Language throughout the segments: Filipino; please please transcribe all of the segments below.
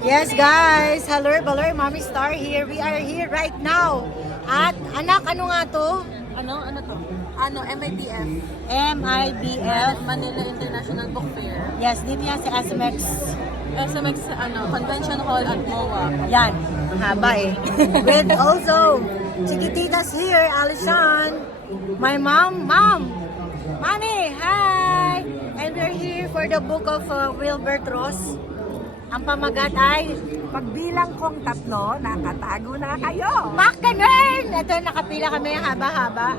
Yes, guys. Hello, Mommy Star here. We are here right now. At, anak, ano nga to? Ano to? MIBF. MIBF. Manila International Book Fair. Yes, dito yan sa SMX. SMX, Convention Hall at MOA. Yan. Haba eh. With also, Chiquititas here, Alishan. My mom. Mommy, hi! And we're here for the book of Wilbert Ross. Ang pamagat ay Pagbilang kong 3, nakatago na kayo. Pakganern! Ito, nakapila kami haba-haba.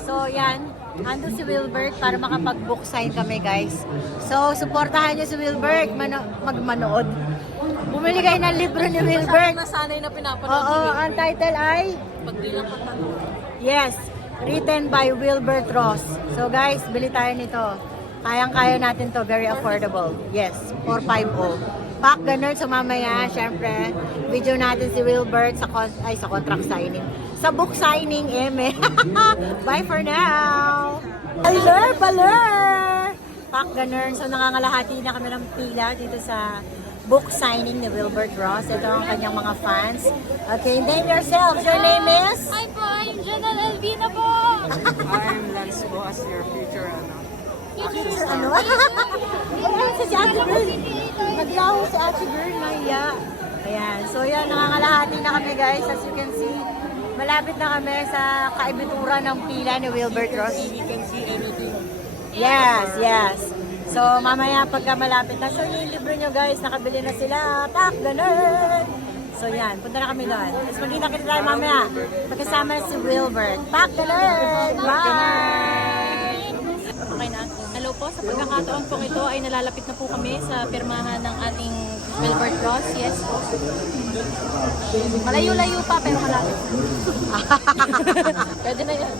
So, yan. Ando si Wilbert para makapag-book sign kami, guys. So, supportahan niyo si Wilbert. Magmanood. Bumili kayo ng libro ni Wilbert. Nasanay na pinapanood. Oo, ang title ay? Pagbilang kong 3. Yes. Written by Wilbert Ross. So, guys, bili tayo nito. Kayang-kaya natin to. Very affordable. Yes. 450. Pak, ganun. So, mamaya, syempre, video natin si Wilbert sa contract signing. Sa book signing, Bye for now! Baler! Pak, ganun. So, nangangalahati na kami ng pila dito sa book signing ni Wilbert Ross. Ito ang kanyang mga fans. Okay, name yourself. Your name is? Hi po, I'm Janelle Elvina po. I'm Lance po as your future Ano? Ayan, si Ate Girl. Naglaho si Ate Girl, Maya. Ayan. So, yan, nangangalahati na kami, guys. As you can see, malapit na kami sa kaibitura ng pila ni Wilbert Ross. You can see anything. Yes. So, mamaya pagka malapit na. So, yung libro nyo, guys, nakabili na sila. Pak, ganun. So, yan. Punta na kami doon. Tapos magkita-kita tayo mamaya. Magkasama na si Wilbert. Pak, ganun. Bye! Okay na. Hello po, sa pagkakataon po ito ay nalalapit na po kami sa pirmahan ng ating Wilbert Ross. Yes po. Malayo-layo pa pero malapit. Pwede na yan.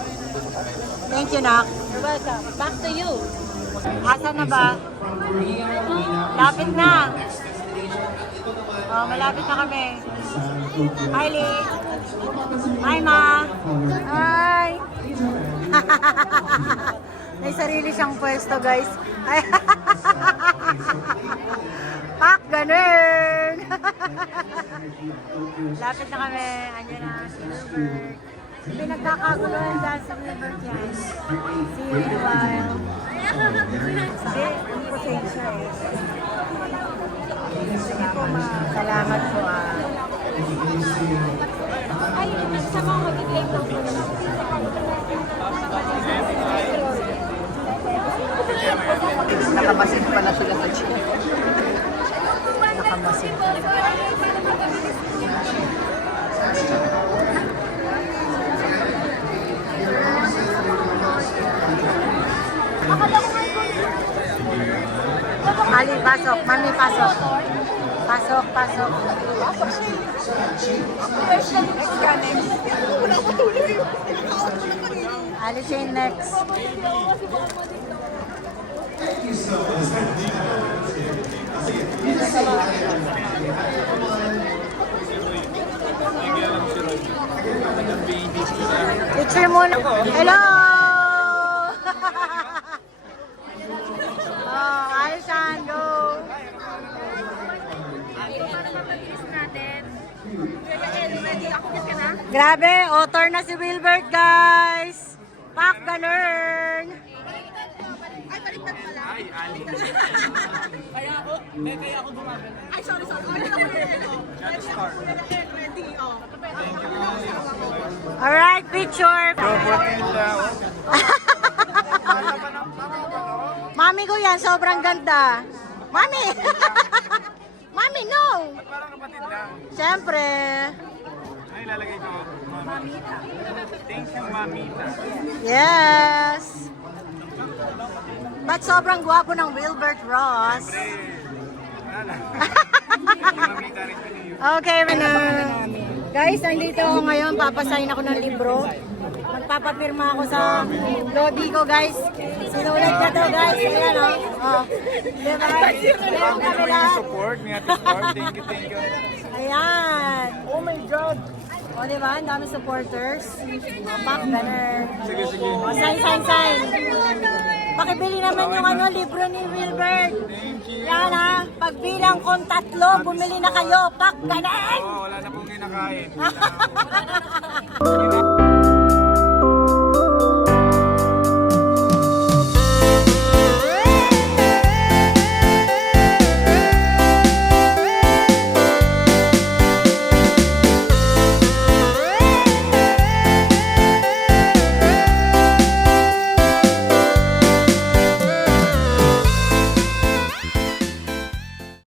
Thank you, Nak. You're welcome. Back to you. Asan na ba? Lapit na. Oh, malapit na kami. Hi, Lee. Hi, Ma. Hi. May sarili siyang pwesto, guys. Ay. Pak, ganun. Lapit na kami. Andiyan na si Wilbert. Pinagkakaguluhan dahil sa Wilbert yan. See you in a while. Hindi, ang pasensya eh. Sige po, Ma. Salamat po, Ay, sa mga mag-claim lang po. Nakamasin pala sila sa chin. Nakamasin. Ali, pasok. Mami, pasok. Pasok. Ali, Shane next. Picture muna. Hello! Oh, Alishan, go! Grabe, author na si Wilbert, guys! Pak, ganun! Kaya ako gumagano. Ay, sorry. Ready, Alright, picture! Mami ko yan, sobrang ganda. Mami! Mami, no! Parang kapatid lang. Siyempre. Ay, lalagay ko. Mamita. Thank you, Mamita. Yes! Ba't sobrang gwapo ng Wilbert Ross? Mamita rin ko. Okay, guys, nandito ako ngayon. Papasign ako ng libro. Magpapapirma ako sa lobby ko, guys. Sinulat ka to, guys. Ayan, o. Oh. Diba? Ayan kami lahat. Support, may support. Thank you. Ayan. Oh my God! O, diba? Ang dami supporters. O, Pak Gunner. Sige, sige. O, sign. Pakibili naman yung libro ni Wilbert. Yan ha. Pagbilang kong 3, bumili na kayo. Pak Gunner! Oo, wala na pong kinakain.